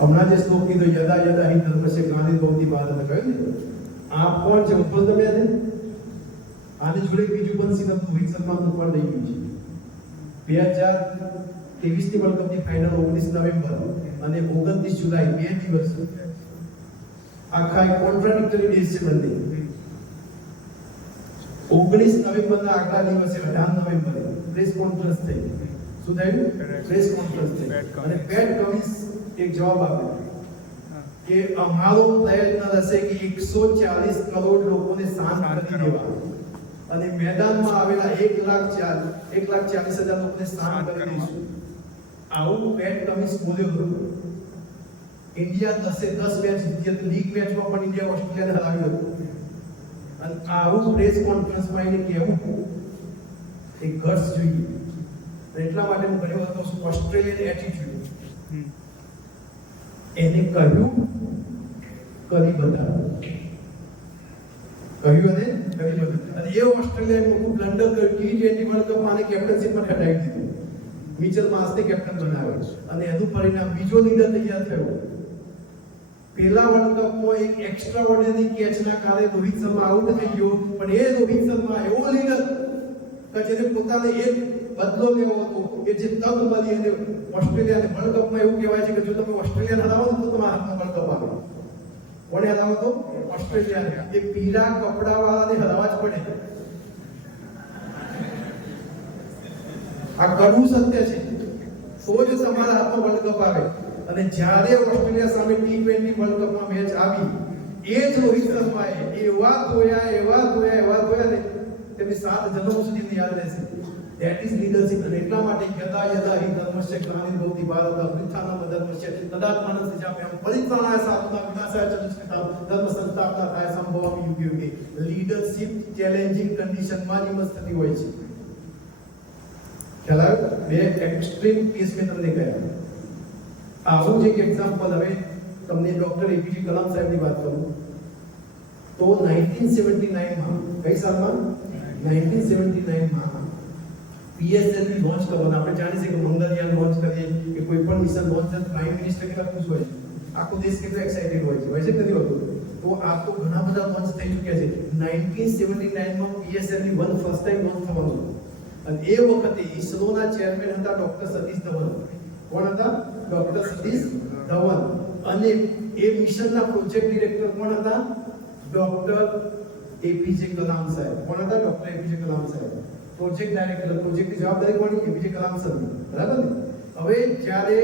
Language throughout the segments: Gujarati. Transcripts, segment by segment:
હમણાં જે શ્લોક કીધો યદા યદા હિ ધર્મસ્ય ગ્લાનિર્ભવતિ ભારત કહ્યું ને, આ કોણ છે ઉપર તમે આની જોડે બીજું પણ સીધા રોહિત શર્માનું પણ લઈ ગયું છે. 2023 ની વર્લ્ડ કપની ફાઇનલ 19 નવેમ્બર અને 29 જુલાઈ 2 દિવસ આખા કોન્ટ્રાડિક્ટરી ડેઝ છે બંને. 19 નવેમ્બરના આગલા દિવસે 18 નવેમ્બરે પ્રેસ કોન્ફરન્સ થઈ. શું થયું? પ્રેસ કોન્ફરન્સ થઈ અને પેટ કમિન્સ એક જવાબ આપ્યો કે અમારો પ્રયત્ન રહેશે કે 140 કરોડ લોકોને શાંત કરી દેવા અને મેદાનમાં આવેલા 1,40,000 લોકોને શાંત કરી દઈશું. આવું પેટ કમિન્સ બોલ્યો હતો. ઇન્ડિયા 10 મેચ જીતી હતી. લીગ મેચમાં પણ ઇન્ડિયા ઓસ્ટ્રેલિયાને હરાવ્યું હતું. અને આવું પ્રેસ કોન્ફરન્સમાં એને કહેવું એક ગટ્સ જોઈએ. એટલા માટે હું ઘણી વખત કહું છું ઓસ્ટ્રેલિયન એટીટ્યુડ. એને કહ્યું કરી બતાવ્યું, કહ્યું અને કરી બતાવ્યું. અને એ ઓસ્ટ્રેલિયાએ મોટું બ્લન્ડર કર્યું. T20 વર્લ્ડ કપમાં આને કેપ્ટનશીપ પર હટાવી દીધું. મિચેલ માર્શને કેપ્ટન બનાવ્યો અને એનું પરિણામ બીજો લીડર તૈયાર થયો. પહેલા વર્લ્ડ કપમાં એક એક્સ્ટ્રા ઓર્ડિનરી કેચના કારણે રોહિત શર્મા આઉટ થઈ ગયો, પણ એ રોહિત શર્મા એવો લીડર કે જેને પોતાને એક બદલો લેવો હતો, કે જે તક મળી અને ઓસ્ટ્રેલિયાને વર્લ્ડ કપમાં એવું કહેવાય છે કે જો તમે ઓસ્ટ્રેલિયાને હરાવો તો તમારા હાથમાં વર્લ્ડ કપ આવે. કોને હરાવો તો? ઓસ્ટ્રેલિયાને. એ પીળા કપડાવાળાને હરાવવા જ પડે. આ કડવું સત્ય છે. તો જ તમારા હાથમાં વર્લ્ડ કપ આવે. અને જ્યારે ઓસ્ટ્રેલિયા સામે T20 વર્લ્ડ કપમાં મેચ આવી, એ જ રોહિત શર્માએ એવા ધોયા ને તેમને 7 જન્મો સુધી યાદ રહેશે. That is leadership. અને એટલા માટે યદા યદા હિ ધર્મસ્ય ગ્લાનિર્ભવતિ ભારત અભ્યુત્થાનમ ધર્મસ્ય તદાત્માનસ્ય ચાપ્યમ પરિત્રાણાય સાધુનાં વિનાશાય ચ દુષ્કૃતામ ધર્મ સંસ્થાપનાય સંભવમ યુગે યુગે. લીડરશિપ ચેલેન્જિંગ કન્ડિશનમાં જ મસ્ત થતી હોય છે. ખ્યાલ આવ્યો? બે એક્સ્ટ્રીમ કેસ મેં તમને કહ્યા. આવું જ એક એક્ઝામ્પલ હવે તમને ડોક્ટર એપીજે કલામ સાહેબની વાત કરું તો 1979માં કઈ સાલમાં? 1979માં PSLV લોન્ચ કરવાનું. આપણે જાણીએ છીએ કે મંગળયાન લોન્ચ કરીએ કે કોઈ પણ મિશન લોન્ચ થાય પ્રાઇમ મિનિસ્ટર કેટલા ખુશ હોય છે, આખો દેશ કેટલો એક્સાઇટેડ હોય છે કે નથી હોતું? તો આ તો ઘણા બધા લોન્ચ થઈ ચૂક્યા છે. 1979માં PSLV 1 ફર્સ્ટ ટાઈમ લોન્ચ થવાનું અને એ વખતે ઇસરોના ચેરમેન હતા ડોક્ટર સતીશ ધવન. કોણ હતા? ડોક્ટર સતીશ ધવન. અને એ મિશનના પ્રોજેક્ટ ડિરેક્ટર કોણ હતા? ડોક્ટર એપીજે કલામ સાહેબ. કોણ હતા? ડોક્ટર એપીજે કલામ સાહેબ. Project director. પ્રોજેક્ટની જવાબદારી કોની? એપીજે કલામ સાહેબની. બરાબર ને? હવે જ્યારે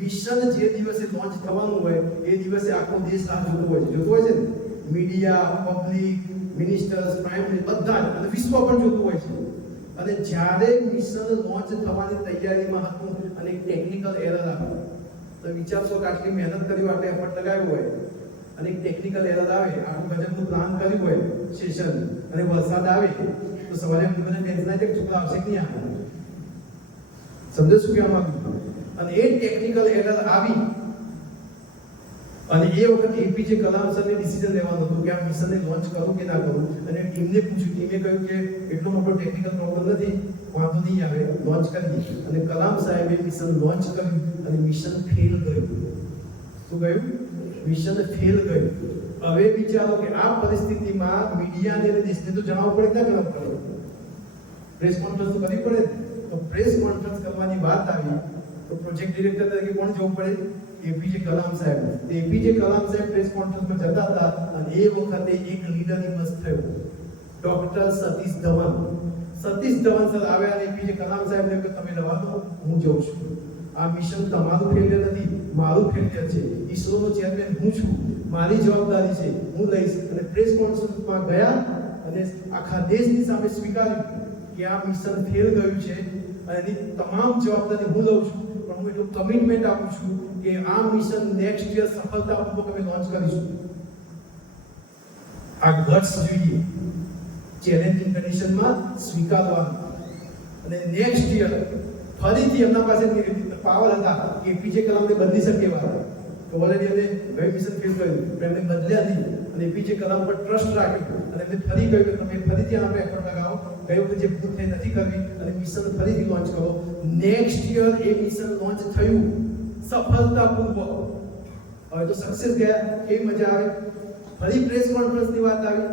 મિશન જે દિવસે લોન્ચ થવાનું હોય એ દિવસે આખો દેશ રાહ જોતો હોય છે. જોતો હોય છે ને? Media, public, ministers, prime minister બધા જ, અને વિશ્વ પણ જોતું હોય છે. અને જ્યારે મિશન લોન્ચ થવાની તૈયારીમાં હતું અને ટેકનિકલ એરર આવી, તો વિચારશો કે આટલી મહેનત કરી, આટલે એફર્ટ લગાવ્યું હોય અને એક ટેકનિકલ એરર આવે, આટલું ગજબનું પ્લાન કર્યું હોય સેશન અને વરસાદ આવે તો સવારે મને ટેન્શન આવે કે છોકરા આવશે કે નહીં આવે. સમજો શું કહેવા માંગુ? અને એ ટેકનિકલ એરર આવી અને એ વખત એપીજે કલામ સરને ડિસિઝન લેવાનું હતું કે આ મિશનને લોન્ચ કરું કે ના કરું. અને ટીમને પૂછ્યું, ટીમે કહ્યું કે એટલો મોટો ટેકનિકલ પ્રોબ્લેમ નથી, વાંધો નહીં આવે, લોન્ચ કરી. અને કલામ સાહેબે મિશન લોન્ચ કર્યું અને મિશન ફેલ ગયું. શું ગયું? મિશન ફેલ ગયું. હવે વિચારો કે આ પરિસ્થિતિમાં મીડિયાને અને દેશને તો જણાવવું પડે કે ના જણાવવું પડે? પ્રેસ કોન્ફરન્સ તો કરવી પડે. તો પ્રેસ કોન્ફરન્સ કરવાની વાત આવી તો પ્રોજેક્ટ ડિરેક્ટર તરીકે કોણ જવું પડે? એપીજે કલામ સાહેબ. એપીજે કલામ સાહેબ પ્રેસ કોન્ફરન્સમાં જતા હતા અને એ વખતે એક લીડર નિમસ થયો, ડોક્ટર સતીશ ધવન. સતીશ ધવન સર આવ્યા અને એપીજે કલામ સાહેબને કહ્યું તમે રવા દો, હું જઉં છું. આ મિશન તમારું ફેલિયર નથી, મારું ફેલિયર છે. ઇસરોનો ચેરમેન હું છું, મારી જવાબદારી છે, હું લઈશ. અને પ્રેસ કોન્ફરન્સમાં ગયા અને આખા દેશની સામે સ્વીકાર્યું કે આ મિશન ફેલ ગયું છે અને એની તમામ જવાબદારી હું લઉં છું. પણ હું એટલું કમિટમેન્ટ આપું છું કે આ મિશન નેક્સ્ટ યર સફળતાપૂર્વક અમે લોન્ચ કરીશું. આ ગટ્સ જોઈએ ચેલેન્જિંગ કન્ડિશનમાં સ્વીકારવાનું. અને નેક્સ્ટ યર ફરીથી એમના પાસે પાવર હતા કે એપીજે કલામને બદલી શકે એવા હતા. તો ઓલરેડી એમને ગઈ મિશન ફેલ કર્યું પણ એમને બદલ્યા નહીં અને એપીજે કલામ પર ટ્રસ્ટ રાખ્યો અને એમને ફરી કહ્યું કે તમે ફરીથી આના પર એફર્ટ લગાવો, ગઈ વખતે જે ભૂલ થઈ નથી કરવી અને મિશન ફરીથી લોન્ચ કરો. નેક્સ્ટ યર એ મિશન લોન્ચ થયું સફળતાપૂર્વક હવે તો સક્સેસ ગયા, કેવી મજા આવે. ફરી પ્રેસ કોન્ફરન્સની વાત આવી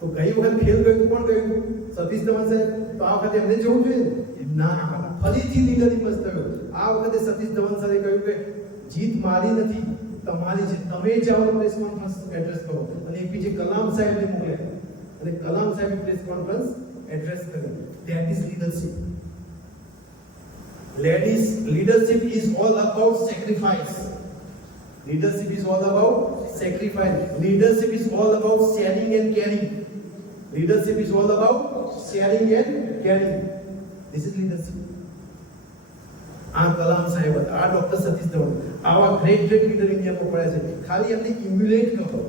તો ગઈ વખત ફેલ ગયું કોણ ગયું? સતીશ ધવન સાહેબ. તો આ વખતે એમને જવું જોઈએ ને? ના, ફરીથી લીડર ઇમર્જ થયો. આ વખતે સતીશ ધવન સાહેબે કહ્યું કે જીત મારી નથી, તમારી છે. તમે જાઓ પ્રેસ કોન્ફરન્સ એડ્રેસ કરો. અને એપીજે કલામ સાહેબને મોકલ્યા અને કલામ સાહેબે પ્રેસ કોન્ફરન્સ એડ્રેસ કરી. That is leadership. Ladies, leadership is all about sacrifice. Leadership is all about sacrifice. Leadership is all about sharing and caring. Leadership is all about sharing and caring. This is leadership. આ કલામ સાહેબ હતા, આ ડોક્ટર સતીશ ધવન, આવા ગ્રેટ લીડર ઇન્ડિયામાં પડ્યા છે. ખાલી એમને ઇમ્યુલેટ કરો.